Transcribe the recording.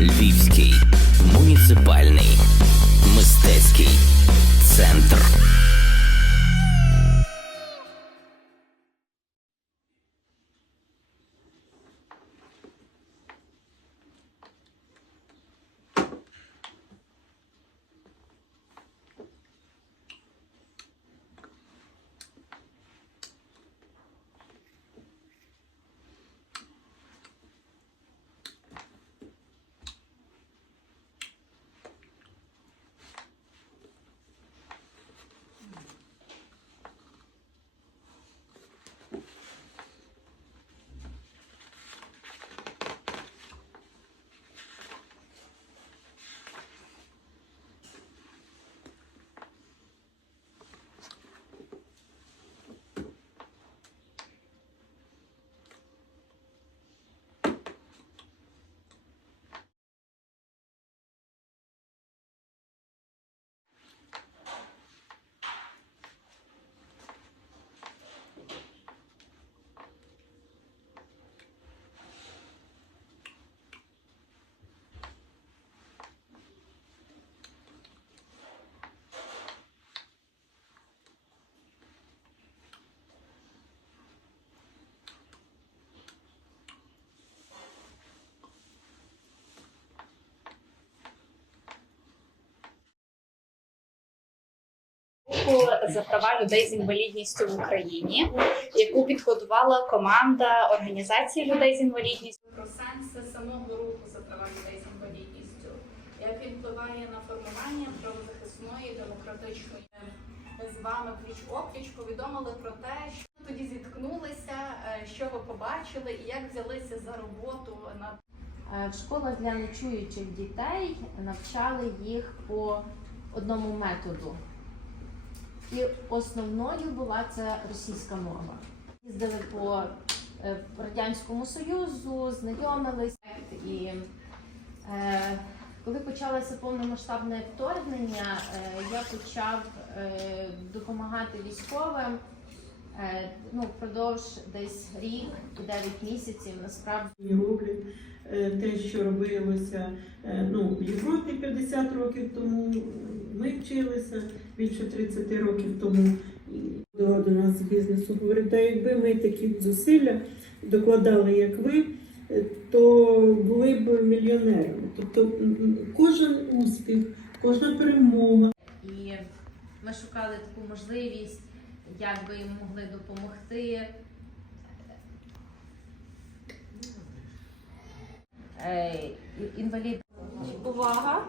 Львівський муніципальний мистецький центр. Руку за права людей з інвалідністю в Україні, яку підготувала команда організації людей з інвалідністю про сенси самого руху за права людей з інвалідністю, як він впливає на формування правозахисної демократичної. Ми з вами пліч опліч повідомили про те, що тоді зіткнулися, е, що ви побачили, і як взялися за роботу над Е, В школах для нечуючих дітей навчали їх по одному методу. І основною була це російська мова. Їздили по е, Радянському Союзу, знайомилися. І е, коли почалося повномасштабне вторгнення, е, я почав е, допомагати військовим. Е, ну, впродовж десь рік, 9 місяців, насправді. роблять е, те, що робилося е, ну, в Європі 50 років тому. Ми вчилися більше 30 років тому. І До, до нас з бізнесу говорить, та якби ми такі зусилля докладали, як ви, е, то були б мільйонерами. Тобто кожен успіх, кожна перемога. І ми шукали таку можливість, як би їм могли допомогти. Е, Інвалід. Увага!